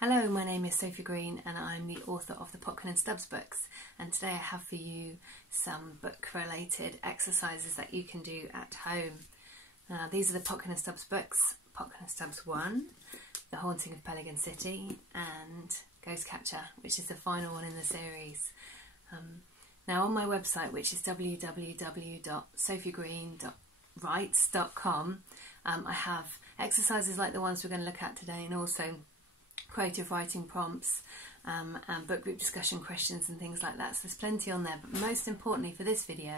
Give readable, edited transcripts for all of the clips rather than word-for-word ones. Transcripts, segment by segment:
Hello, my name is Sophie Green and I'm the author of the Potkin and Stubbs books, and today I have for you some book related exercises that you can do at home. These are the Potkin and Stubbs books: Potkin and Stubbs 1, The Haunting of Peligan City, and Ghost Catcher, which is the final one in the series. Now on my website, which is www.sophiegreen.writes.com, I have exercises like the ones we're going to look at today, and also creative writing prompts and book group discussion questions and things like that. So there's plenty on there, but most importantly for this video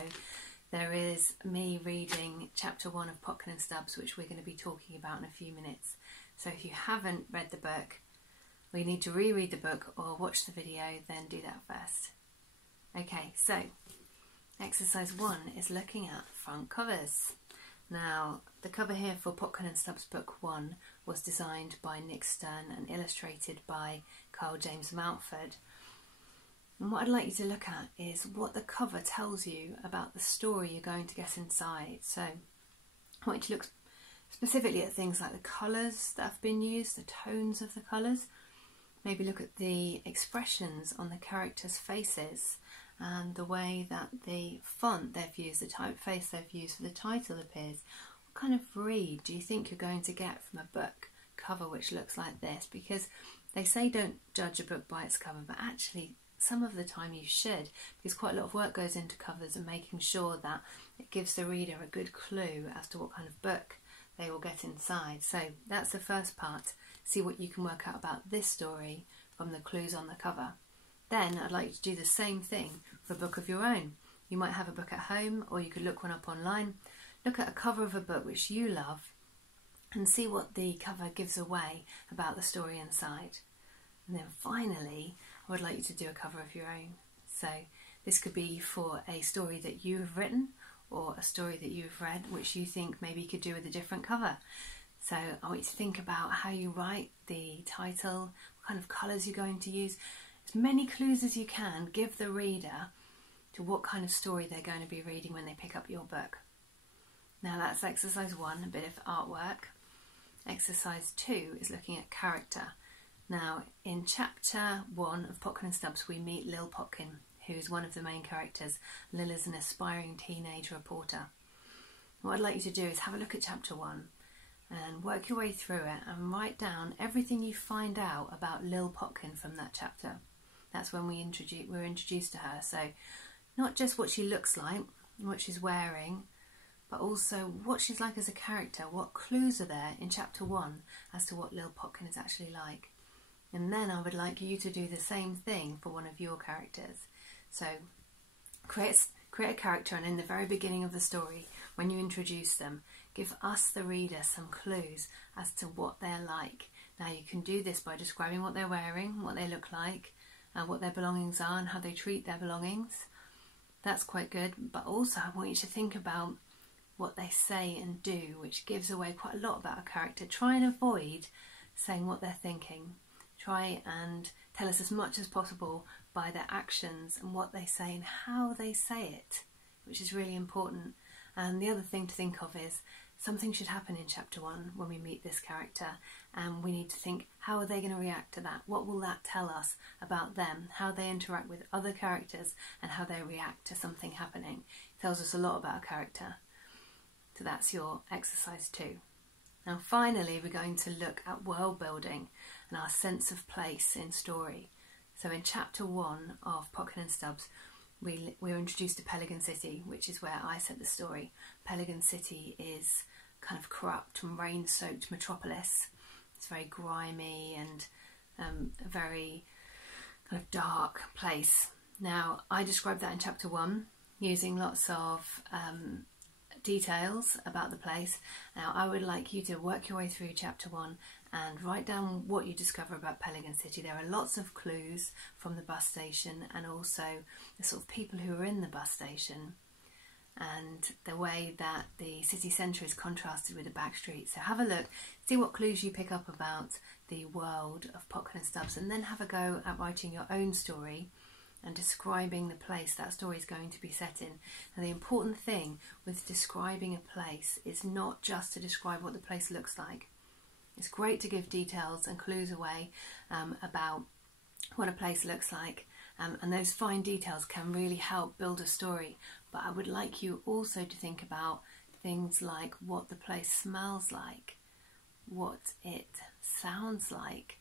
there is me reading chapter 1 of Potkin and Stubbs, which we're going to be talking about in a few minutes. So if you haven't read the book, or you need to reread the book or watch the video, then do that first. Okay, so exercise 1 is looking at front covers. Now, the cover here for Potkin and Stubbs book 1 was designed by Nick Stern and illustrated by Karl Mountford. And what I'd like you to look at is what the cover tells you about the story you're going to get inside. So I want you to look specifically at things like the colours that have been used, the tones of the colours. Maybe look at the expressions on the characters' faces and the way that the font they've used, the typeface they've used for the title appears. What kind of read do you think you're going to get from a book cover which looks like this? Because they say don't judge a book by its cover, but actually some of the time you should, because quite a lot of work goes into covers and making sure that it gives the reader a good clue as to what kind of book they will get inside. So that's the first part. See what you can work out about this story from the clues on the cover. Then I'd like you to do the same thing for a book of your own. You might have a book at home, or you could look one up online. Look at a cover of a book which you love and see what the cover gives away about the story inside. And then finally, I would like you to do a cover of your own. So this could be for a story that you have written or a story that you've read which you think maybe you could do with a different cover. So I want you to think about how you write the title, what kind of colours you're going to use. As many clues as you can give the reader to what kind of story they're going to be reading when they pick up your book. Now that's exercise 1, a bit of artwork. Exercise 2 is looking at character. Now in chapter 1 of Potkin and Stubbs we meet Lil Potkin, who's one of the main characters. Lil is an aspiring teenage reporter. What I'd like you to do is have a look at chapter 1 and work your way through it and write down everything you find out about Lil Potkin from that chapter. That's when we're introduced to her. So not just what she looks like, what she's wearing, but also what she's like as a character. What clues are there in chapter 1 as to what Lil Potkin is actually like? And then I would like you to do the same thing for one of your characters. So create a character, and in the very beginning of the story, when you introduce them, give us, the reader, some clues as to what they're like. Now you can do this by describing what they're wearing, what they look like, and what their belongings are and how they treat their belongings. That's quite good, but also I want you to think about what they say and do, which gives away quite a lot about a character. Try and avoid saying what they're thinking. Try and tell us as much as possible by their actions and what they say and how they say it, which is really important. And the other thing to think of is something should happen in chapter 1 when we meet this character, and we need to think, how are they going to react to that? What will that tell us about them? How they interact with other characters and how they react to something happening. It tells us a lot about a character. So that's your exercise 2. Now finally we're going to look at world building and our sense of place in story. So in chapter 1 of Potkin and Stubbs we're introduced to Peligan City, which is where I set the story. Peligan City is kind of corrupt and rain-soaked metropolis. It's very grimy and a very kind of dark place. Now I described that in chapter 1 using lots of details about the place. Now I would like you to work your way through chapter 1 and write down what you discover about Peligan City. There are lots of clues from the bus station and also the sort of people who are in the bus station and the way that the city centre is contrasted with the back streets. So have a look, see what clues you pick up about the world of Potkin and Stubbs, and then have a go at writing your own story and describing the place that story is going to be set in. And the important thing with describing a place is not just to describe what the place looks like. It's great to give details and clues away about what a place looks like, and those fine details can really help build a story. But I would like you also to think about things like what the place smells like, what it sounds like,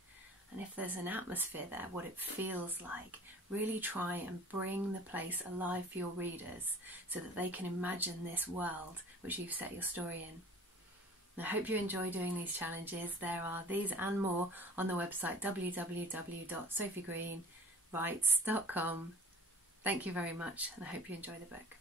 and if there's an atmosphere there, what it feels like. Really try and bring the place alive for your readers so that they can imagine this world which you've set your story in. And I hope you enjoy doing these challenges. There are these and more on the website www.sophiegreenwrites.com. Thank you very much, and I hope you enjoy the book.